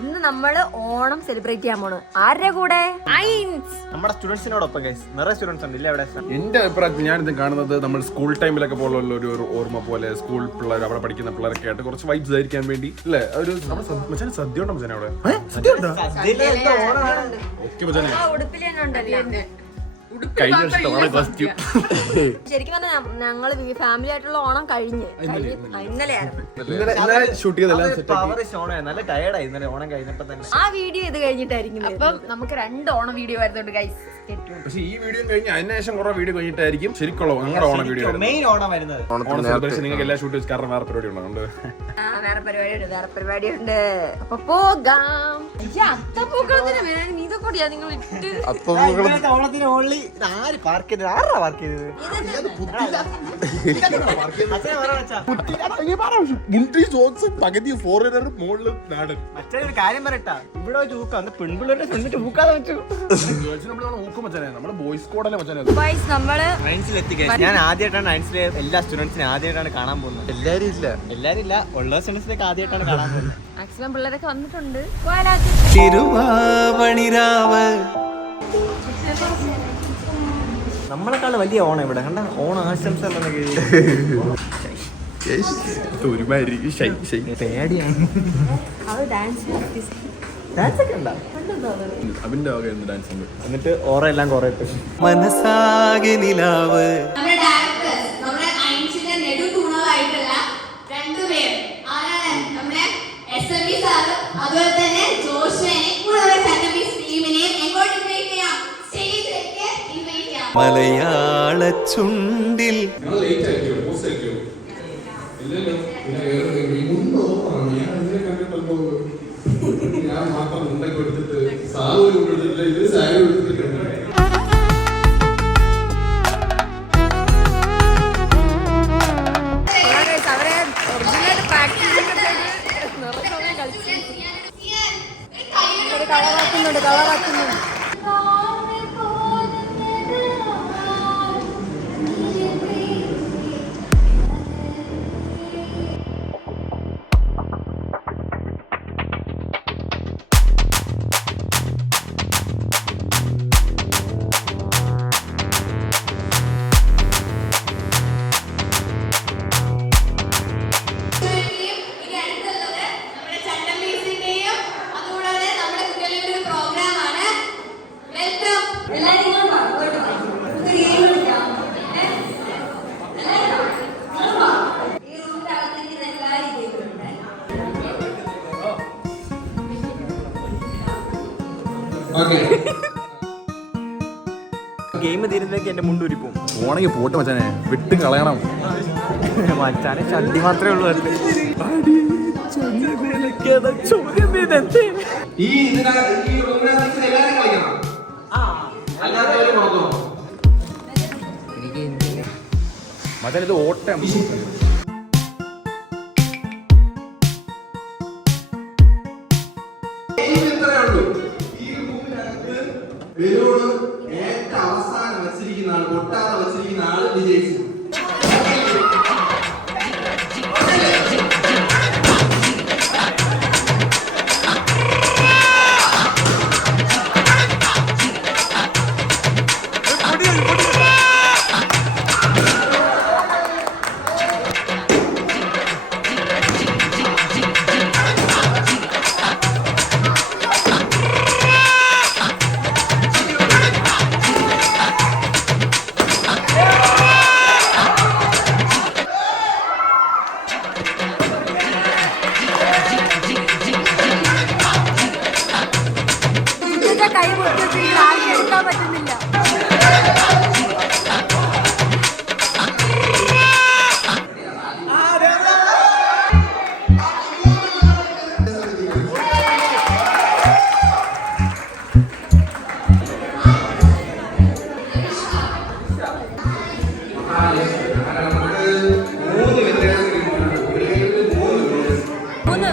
ഇന്ന് നമ്മള് ഓണം സെലിബ്രേറ്റ് ചെയ്യാൻ പോണ്. ആരുടെ കൂടെ? നമ്മുടെ സ്റ്റുഡൻസിനോടൊപ്പം നിറയെ സ്റ്റുഡൻസ് ഉണ്ട് ഇല്ലേ അവിടെ? എന്റെ അഭിപ്രായത്തിൽ ഞാൻ ഇത് കാണുന്നത് നമ്മൾ സ്കൂൾ ടൈമിലൊക്കെ പോലുള്ള ഒരു ഓർമ്മ പോലെ സ്കൂൾ പിള്ളേർ അവിടെ പഠിക്കുന്ന പിള്ളേരൊക്കെ ആയിട്ട് കുറച്ച് വൈബ്സ് ആയിരിക്കാൻ വേണ്ടി അല്ലേ? ഒരു മച്ചാൻ സദ്യ ഉണ്ടോ മച്ചാനെ അവിടെ? ഓക്കെ മച്ചാനെ കഴിഞ്ഞ വർഷത്തെ കോസ്റ്റ്യൂം ശരിക്കും പറഞ്ഞാൽ ഞങ്ങള് ഫാമിലി ആയിട്ടുള്ള ഓണം കഴിഞ്ഞ് ഇന്നലെയായിരുന്നു ഷൂട്ട് ചെയ്തെല്ലാം നല്ല ടയർഡായി ഇന്നലെ ഓണം കഴിഞ്ഞപ്പോ തന്നെ. ആ വീഡിയോ ഇത് കഴിഞ്ഞിട്ടായിരിക്കും. അപ്പം നമുക്ക് 2 ഓണം വീഡിയോ വരുന്നുണ്ട് ഗൈസ്. പക്ഷെ ഈ വീഡിയോ കഴിഞ്ഞ് അതിനുശേഷം കുറെ വീഡിയോ കഴിഞ്ഞിട്ടായിരിക്കും ശരിക്കുള്ള ഞങ്ങളുടെ ഓണം വീഡിയോ മെയിൻ ഓണം വരുന്നത്. ഓണം സെലിബ്രേഷൻ നിങ്ങൾക്ക് എല്ലാ ഷൂട്ട് വെച്ച് കാരണം വേറെ പരിപാടി ഉണ്ടോ? വേറെ പരിപാടിയുണ്ട്. അപ്പൊ പോകാം. ഇതൊക്കെ നിങ്ങൾ ഇട്ട് ഓണത്തിന് ഓൺലി ആര് പാർക്ക് ചെയ്തത്? ആരാ പാർക്ക് ചെയ്തത്? മറ്റൊരു കാര്യം പറയട്ടാ, ഇവിടെ ചൂക്കാം പെൺപിള്ളേരുടെ ഫ്രണ്ട് ചൂക്കാതെ വെച്ചു. ഞാൻ ആദ്യമായിട്ടാണ് നയൻസിലെ എല്ലാ സ്റ്റുഡൻസിനെ ആദ്യമായിട്ടാണ് കാണാൻ പോകുന്നത്. എല്ലാരും ഇല്ല ഉള്ള സ്റ്റുഡൻസിനൊക്കെ ആദ്യമായിട്ടാണ് കാണാൻ പോകുന്നത്. മാക്സിമം പിള്ളേരൊക്കെ വന്നിട്ടുണ്ട്. നമ്മളെക്കാൾ വലിയ ഓണം ഇവിടെ കണ്ട. ഓണം ആശംസ പേടിയാണ്. എന്നിട്ട് ഓറ എല്ലാം കുറെ മനസ്സാകെ നിലാവ്. മലയാള ചുണ്ടിൽ കളറാക്കുന്നുണ്ട്. ഗെയിം തീരുന്നതൊക്കെ എന്റെ മുണ്ടൂരിപ്പോ. ഓണെങ്കിൽ പോട്ട് മച്ചാനെ വിട്ട് കളയണം. മച്ചാനെ ചണ്ടി മാത്രമേ ഉള്ളൂ. മച്ചാൻ ഇത് ഓട്ടം. ഏറ്റവും അവസാനം വച്ചിരിക്കുന്ന ആൾ, പൊട്ടാതെ വച്ചിരിക്കുന്ന ആൾ വിജയിച്ചു. കൈ പൊട്ടി എടുക്കാൻ പറ്റുന്നില്ല.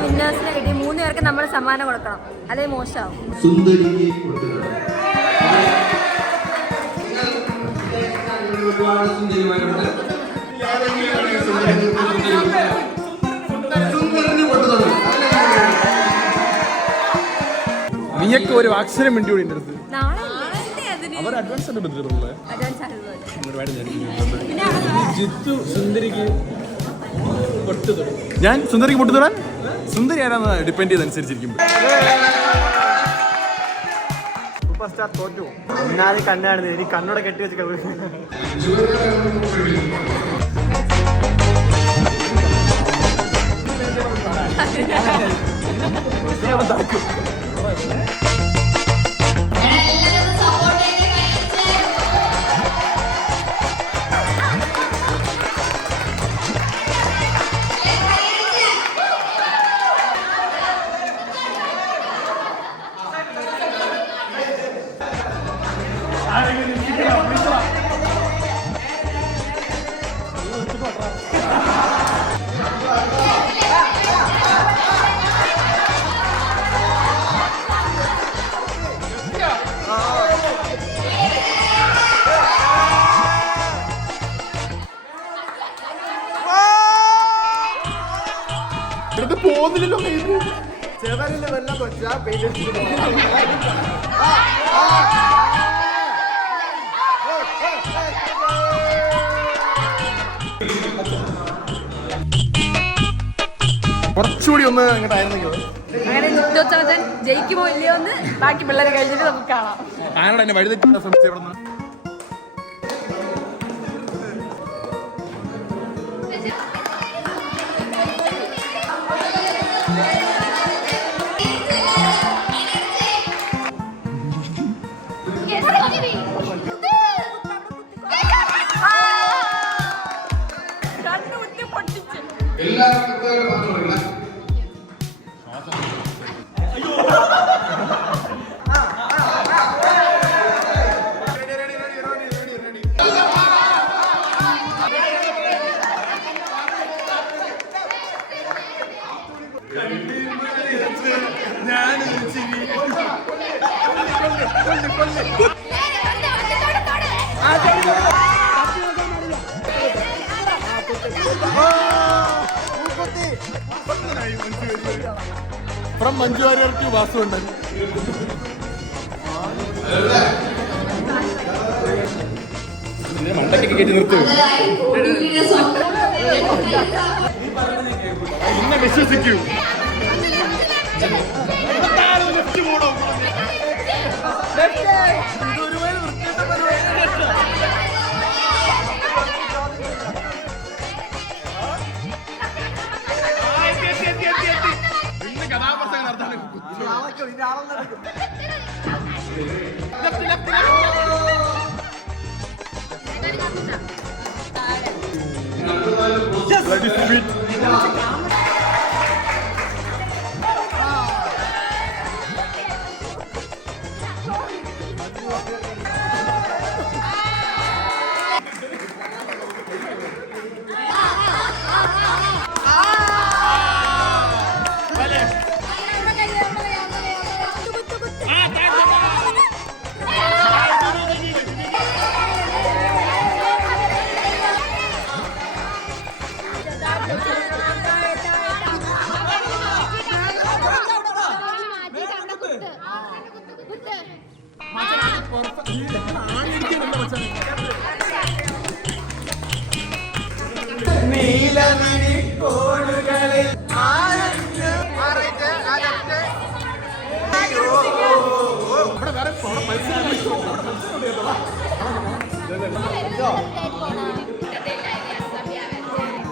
വിന്നേഴ്സിനെ കിട്ടി. 3 പേർക്ക് നമ്മൾ സമ്മാനം കൊടുക്കണം, അതേ മോശമാവും. നീയൊക്കെ ഒരു അക്ഷരം വേണ്ടി കൂടി എൻ്റെ അടുത്ത് നാളെ അവർ അഡ്വാൻസ് ആയിട്ട് എടുത്തിട്ടുള്ളത് ഞാൻ സുന്ദരിക്ക് പൊട്ടുതൊടാൻ സുന്ദരി ആരാന്ന് ഡിപ്പെൻഡ് ചെയ്തനുസരിച്ചിരിക്കും. സൂപ്പർ സ്റ്റാർ തോറ്റു. ഒന്നാതെ കണ്ണാണ് ഇനി കണ്ണോടെ കെട്ടി വെച്ച് പോകുന്നില്ലല്ലോ. ചെറുതാനില്ല വെള്ളം കൊച്ചാ പെയിന്റ് കുറച്ചുകൂടി ഒന്ന് ഇങ്ങോട്ടായിരുന്നെങ്കിൽ അങ്ങനെ ജിത്തോച്ചൻ ജയിക്കുമോ ഇല്ലയോ എന്ന് ബാക്കി പിള്ളേരെ കഴിഞ്ഞിട്ട് നമുക്ക് കാണാം. ഞാനോട് എന്നെ വഴുതെറ്റി ശ്രമിച്ചു ഇവിടെ നിന്ന്. From Manju Warrier to Vasundan. മണ്ടയ്ക്ക് കയറ്റി നിർത്തും. ഇന്നെ വിശ്വസിക്കൂ.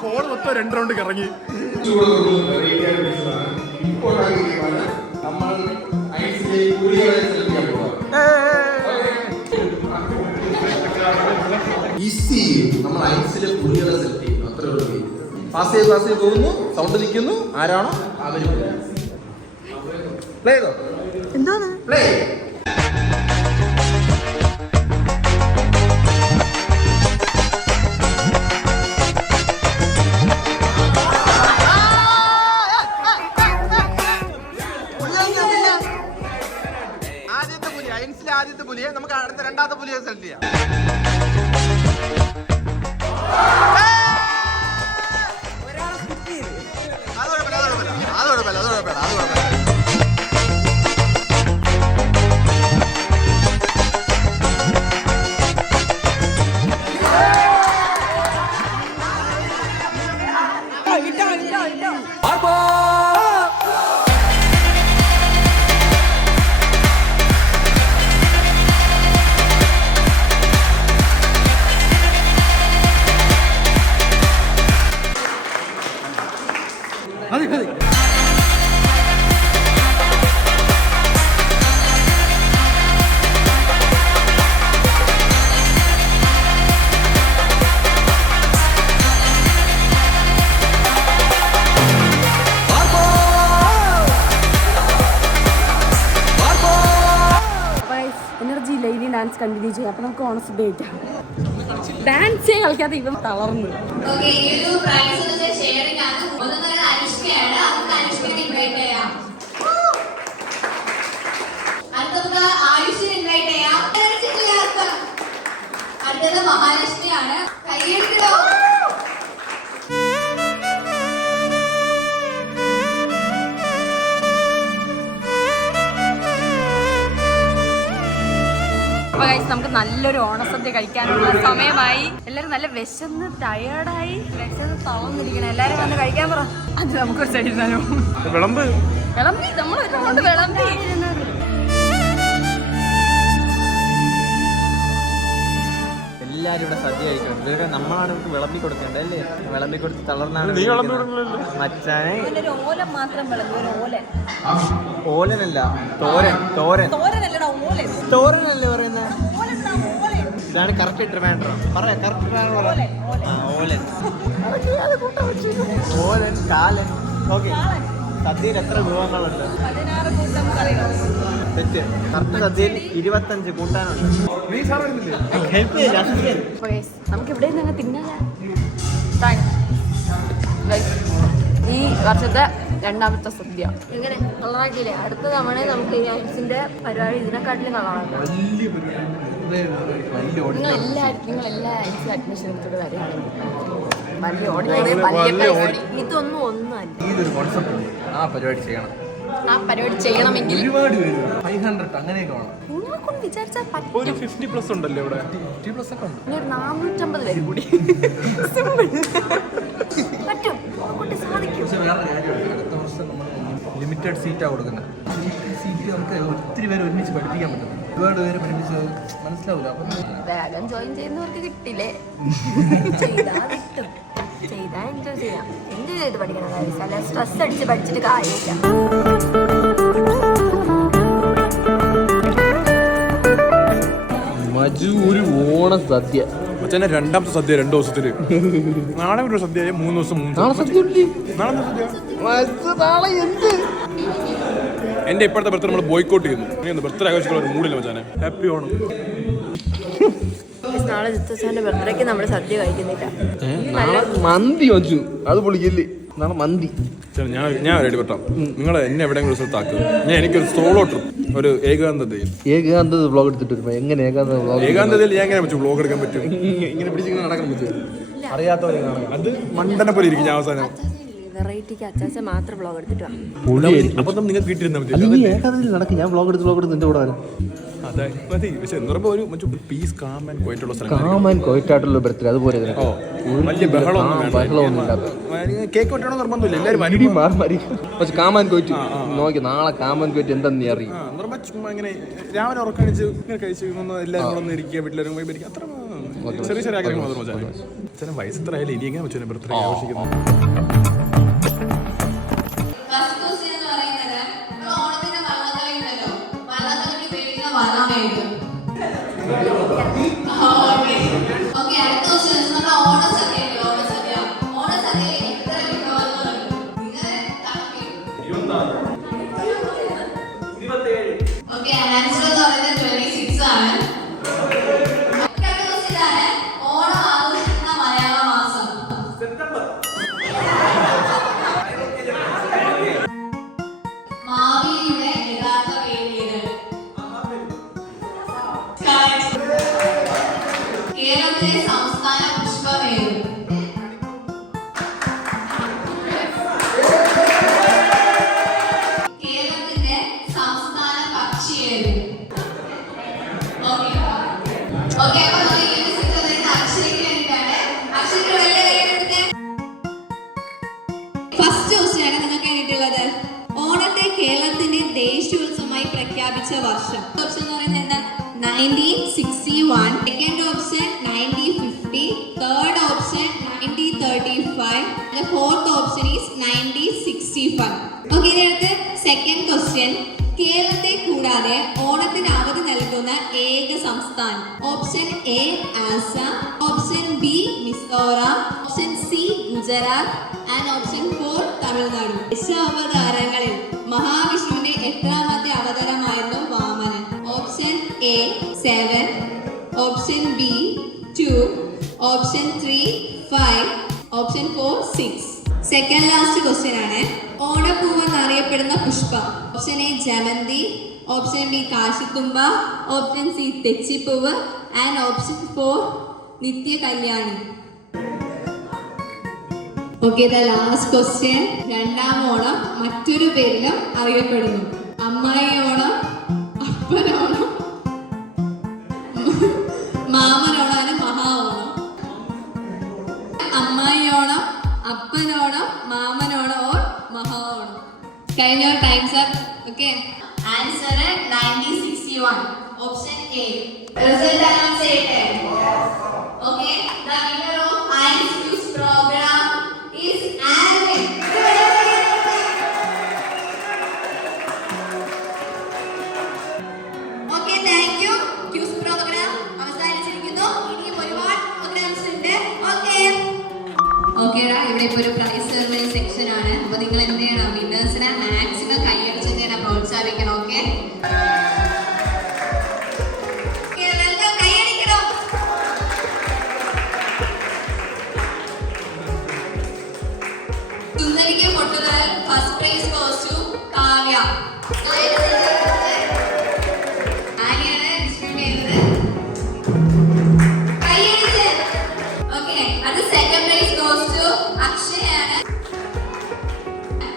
ഫോൺ മൊത്തം 2 റൗണ്ട് കറങ്ങി. നമ്മൾ ഐസിലെ പുലികളെ സെലക്ട് ചെയ്യാൻ പോവാം. ഈസി. നമ്മൾ ഐസിലെ പുലികളെ സെലക്ട് ചെയ്യുന്നു. അത്രേ ഉള്ളൂ. പാസ് ചെയ്ത് പോകുന്നു. സൗണ്ട് നിൽക്കുന്നു. ആരാണോ അവര് പ്ലേ ചെയ്തോ. എന്തോന്ന് പ്ലേ. ആദ്യത്തെ പുലിയെ നമുക്ക് അടുത്ത രണ്ടാമത്തെ പുലിയെ സെലക്ട് ചെയ്യാം. അത് കുഴപ്പമില്ല. ഡാൻസ് കണ്ടിന്യൂ ചെയ്യാം. അപ്പൊ നമുക്ക് ഓണസദ്യ കഴിക്കാം. ഡാൻസേ കളിക്കാതെ ഇവൻ തളർന്നു. അടുത്തത് മഹാലക്ഷ്മിയാണ്. കൈയെടുക്കോ. അപ്പൊ ഗൈസ് നമുക്ക് നല്ലൊരു ഓണസദ്യ കഴിക്കാനുള്ള സമയമായി. എല്ലാരും നല്ല വിശന്ന് ടയേർഡായി വിശന്ന് തളർന്നിരിക്കണം. എല്ലാരും വന്ന് കഴിക്കാൻ പറ. അത് നമുക്കൊരു സൈഡിൽ വിളമ്പി നമ്മൾ ഒരു റൗണ്ട് വിളമ്പി. എല്ലാരും ഇവിടെ സദ്യ കഴിക്കണം. ഇതൊക്കെ നമ്മളാണ് ഇവർക്ക് വിളമ്പി കൊടുക്കേണ്ടത് അല്ലേ? വിളമ്പി കൊടുത്ത് തളർന്നാണ് മച്ചാനെ. ഓലൻ മാത്രം വിളമ്പി. ഒരു ഓലൻ. ഓലനല്ല, തോരൻ. തോരൻ തോരനല്ലടാ, ഓലൻ. തോരനല്ലേ പറയുന്നത്? ഇതാണ് കറക്റ്റ് ട്രിവാൻഡ്രം. പറയാ കറക്റ്റ് ഓലൻ. ഓലൻ, കാലൻ. ഓക്കെ, സദ്യയിൽ എത്ര വിഭവങ്ങളുണ്ട്? 16 കൂട്ടം കറികൾ. തെറ്റ്. കറക്റ്റ് സദ്യയിൽ 25 കൂട്ടാനുണ്ട്. ഹെൽപ്പ് ചെയ്യാം. അപ്പൊ ഗൈസ് നമുക്ക് ഇവിടെ നിന്ന് തിന്നാല. ഈ വർഷത്തെ 2ാമത്തെ സദ്യ ഇങ്ങനെ കളറാക്കിയില്ലേ? അടുത്ത തവണ നമുക്ക് ഈ ഐസിന്റെ പരിപാടി ഇതിനെക്കാട്ടിലും കളറാക്കാം. നിങ്ങൾ ഐസിൽ അഡ്മിഷൻ എടുത്തിട്ട് വരികയാണെങ്കിൽ ഇതൊന്നും ഒന്നുമല്ല. ഇതൊരു കോൺസെപ്റ്റ് ഉണ്ട്. ആ പരിപാടി ചെയ്യണമെങ്കിൽ ഒരുപാട് പേര് 500 അങ്ങനെയൊക്കെ വേണം. നിങ്ങളെ കൊണ്ട് വിചാരിച്ചാൽ ഒരു 50+ ഉണ്ടല്ലോ ഇവിടെ. 50+ ഒക്കെ ഉണ്ട്. 450 പേര് കൂടി പറ്റും, സാധിക്കും. പക്ഷെ വേറെ കാര്യമുണ്ട്. അടുത്ത വർഷം നമ്മൾ ലിമിറ്റഡ് സീറ്റാണ് കൊടുക്കുന്നത്. ലിമിറ്റഡ് സീറ്റ് നമുക്ക് ഒത്തിരി പേര് ഒരുമിച്ച് പഠിപ്പിക്കാൻ പറ്റും. ഒരുപാട് പേര് പഠിപ്പിച്ച് മനസ്സിലാവില്ല. അപ്പം വേഗം ജോയിൻ ചെയ്യുന്നവർക്ക് കിട്ടില്ലേ? ചെയ്താൽ കിട്ടും. ചെയ്താൽ എൻജോയ് ചെയ്യാം. എൻജോയ് ചെയ്ത് പഠിക്കണം. അല്ല സ്ട്രെസ് അടിച്ച് പഠിച്ചിട്ട് കാര്യമില്ല. മജു ഒരു ഓണ സദ്യ. മച്ചാനെ 2ാമത്തെ സദ്യ 2 ദിവസത്തില്. നാളെ ഒരു സദ്യ 3 ദിവസം. നാളെ സദ്യ എന്റെ ഇപ്പോഴത്തെ ബർത്ത്ഡേ നമ്മൾ ബോയ്ക്കോട്ട് ചെയ്യുന്നു. ബർത്ത്ഡേ ആഘോഷിക്കുന്ന ഒരു മൂടില്ല മച്ചാനെ. ഹാപ്പി ഓണം. നാളെ ജിത്തുസാന്റെ ബർത്ത്ഡേക്ക് നമ്മൾ സദ്യ കഴിക്കുന്നില്ല. നാളെ മന്തി വച്ചു. അത് പൊളിക്കല്ലേ? നാളെ മന്തി. ഞാൻ റെഡി പെട്ടാം. നിങ്ങൾ എന്നെ എവിടെയെങ്കിലും സ്ഥലത്താക്കുക. എനിക്കൊരു സോളോ ട്രിപ്പ്, ഒരു ഏകാന്തതയിൽ വ്ളോഗ് എടുത്തിട്ട് വരുമ്പോ എങ്ങനെ ഏകാന്തതയിൽ ഞാൻ എങ്ങനെ പറ്റും വ്ളോഗ് എടുക്കാൻ പറ്റും? ഇങ്ങനെ പിടിച്ചിങ്ങനെ നടക്കാൻ പറ്റും? അറിയാത്തവരെ അത് മണ്ടനെ പോലെ ഇരിക്കും. ഞാൻ അവസാനം വെറൈറ്റിക്ക് അച്ചാച്ച മാത്രം വ്ളോഗ് എടുത്തിട്ട് വാ. അപ്പൊ നിങ്ങൾക്ക് കിട്ടിയിരുന്ന നടക്കും. ഞാൻ വ്ളോഗ് എടുത്ത് നിന്റെ കൂടെ വരാം. അതെ മതി. പക്ഷെ എന്ന് പറയുമ്പോൾ ഒരു പീസ് കാം ആൻഡ് ക്വയറ്റുള്ള സ്ഥലം. കോയിട്ടായിട്ടുള്ള ബർത്ത്ഡേ അതുപോലെ വലിയ ബഹളമൊന്നും കേക്ക് വെട്ടണം നിർബന്ധമില്ല. എല്ലാവരും പക്ഷെ കാമാൻ കോയിറ്റ് നോക്കി. നാളെ കാമാൻ കോയിറ്റ് എന്താ നീ അറിയും? ചുമ്മാ ഇങ്ങനെ രാവിലെ ഉറക്കണിച്ച് ഇങ്ങനെ കഴിച്ച് എല്ലാവരും കൂടെ ഒന്ന് ഇരിക്കുക, വീട്ടിലെല്ലാവരും പോയി ഇരിക്കുക. അത്ര ചെറിയ ചെറിയ ആഗ്രഹങ്ങൾ മാത്രം വെച്ചാൽ ചില വയസ്സ് എത്ര ആയാലും ഇനി എങ്ങനെ വെച്ചാൽ ബർത്ത്ഡേ ആഘോഷിക്കുന്നു. ഓണത്തെ കേരളത്തിന്റെ ദേശീയോത്സവമായി പ്രഖ്യാപിച്ച വർഷം. ഓപ്ഷൻ എന്ന് പറയുന്നത് 1961, second option 1950, third option 1935, fourth option is 1965. Okay, ഇതിനടുത്ത് സെക്കൻഡ് ക്വസ്റ്റ്യൻ. കേരളത്തെ കൂടാതെ ഓണത്തിന് അവധി നൽകുന്ന ഏക സംസ്ഥാനം. Option A Assam, option B Mizoram, option C Gujarat and option 4 Tamil Nadu. ദശാവതാരങ്ങളിൽ മഹാവിഷ്ണുവിന്റെ എത്രാമത്തെ അവതാരമായിരുന്നു Vamanan? Option A A 7, option B 2, option 3 5, option 4 6. Second last question ആണ്. ഓണപ്പൂവ് എന്നറിയപ്പെടുന്ന പുഷ്പം. ഓപ്ഷൻ എ ജമന്തി, ഓപ്ഷൻ ബി കാശിത്തുമ്പ, ഓപ്ഷൻ സി തെച്ചിപ്പൂവ് ആൻഡ് ഓപ്ഷൻ 4 നിത്യ കല്യാണി. Okay, the last question. രണ്ടാം ഓണം മറ്റൊരു പേരിലും അറിയപ്പെടുന്നു. അമ്മായി ഓണം, അപ്പനോണം, മാമനോണം, മഹാ ഓണം. അമ്മായി ഓണം, അപ്പനോണം, മാമനോണം ഓർ മഹാ ഓണം. കഴിഞ്ഞ time's up. Okay, answer 1961, option A. Result announce ചെയ്യട്ടെ. Okay, the winner of ice quiz program is Alvin. Okay, thank you. Quiz program അവസാനിച്ചിരിക്കുന്നു. ഇനിയും ഒരുപാട് പ്രോഗ്രാംസ് ഉണ്ട്. ഓക്കേടാ, ഇവിടെ ഇപ്പോൾ ഒരു പ്രൈസ് സെറിമണി സെക്ഷൻ ആണ്. അപ്പോൾ നിങ്ങൾ എന്ത് ചെയ്യണം? വിന്നേഴ്സിനെ മാക്സിമം കൈയടിച്ച് എന്ത് ചെയ്യണം? പ്രോത്സാഹിപ്പിക്കണം. ഓക്കെ, കൈയടിക്കണം. സുന്ദരിക്ക് പൊട്ടുകൾ first prize goes to Kavya. ആരെയാണ് ഡിസ്ട്രിബ്യൂട്ട് ചെയ്യുന്നത്? കൈയടിച്ച്. ഓക്കെ, അത് സെക്കൻഡ് പ്രൈസ് ഗോസ് ടു അക്ഷയാണ്.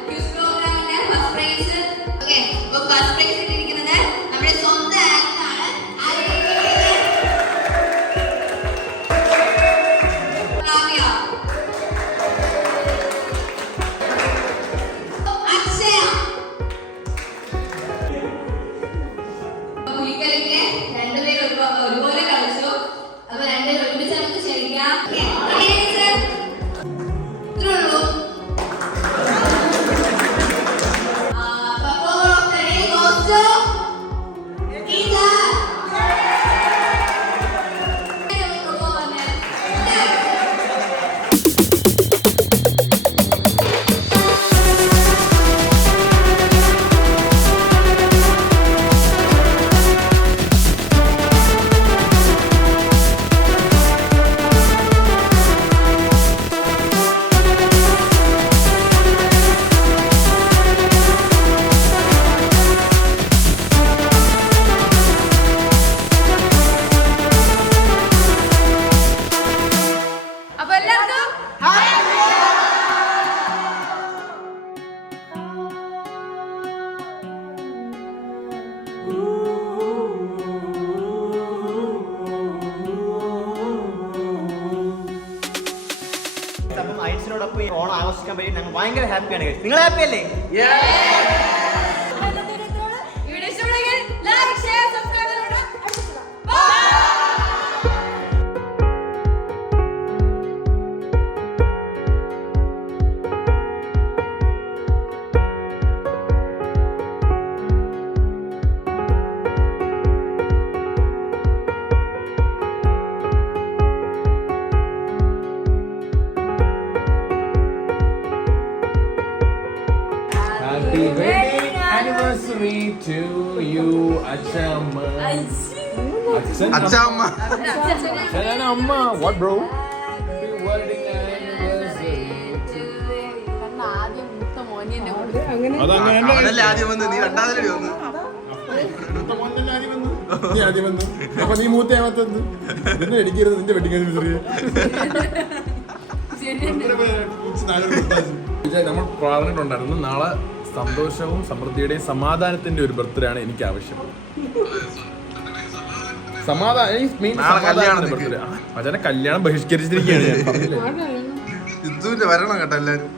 ക്വിസ് പ്രോഗ്രാമിന്റെ ഫസ്റ്റ് പ്രൈസ്. ഓക്കെ, അപ്പോൾ ഫസ്റ്റ് പ്രൈസ് ഇട്ടിരിക്കുന്നത് നമ്മുടെ സ്വന്തം ആക്ടറാണ്. കാവ്യ. അക്ഷയ. പുലിക്കളിക്ക് രണ്ടുപേരും ഒരുപോലെ കളിച്ചു. അപ്പൊ രണ്ടുപേരും ഒരുമിച്ച് നമുക്ക് ക്ഷണിക്കാം. ഇത്രേ ഉള്ളൂ. Performer of the day goes to Geeta. അപ്പൊ എല്ലാവർക്കും അപ്പം ഐസിനോടൊപ്പം ഈ ഓണം ആഘോഷിക്കാൻ പറ്റി ഞങ്ങൾ ഭയങ്കര ഹാപ്പിയാണ്. നിങ്ങൾ ഹാപ്പി അല്ലേ? വീഡിയോ ഇഷ്ടപ്പെടുമെങ്കിൽ ലൈക്ക്, ഷെയർ, സബ്സ്ക്രൈബ് ചെയ്യണം. Happy wedding anniversary to you, Achama. Achama. Amma. What, bro? Happy wedding anniversary to you. ആദ്യം മൂത്ത മോനെ എന്നെ കൊടുത്തു. അവനല്ലേ ആദ്യം വന്ന്, നീ രണ്ടാമതല്ലേ വന്ന്. നീ ആദ്യം വന്നു. അപ്പൊ നീ മൂത്തയാമത്തത് നിന്നെ അടിക്കരുത്. നിന്റെ വെഡിങ് ആനിവേഴ്സറി നമ്മൾ പറഞ്ഞിട്ടുണ്ടായിരുന്നു. നാളെ സന്തോഷവും സമൃദ്ധിയുടെയും സമാധാനത്തിന്റെ ഒരു ബർത്ത്ഡേ ആണ് എനിക്ക് ആവശ്യം. സമാധാനം ബർത്ത്ഡേ. മച്ചാനെ കല്യാണം ബഹിഷ്കരിച്ചിരിക്കുകയാണ് ഞാൻ പറഞ്ഞില്ലേ. വരണം കേട്ടോ എല്ലാരും.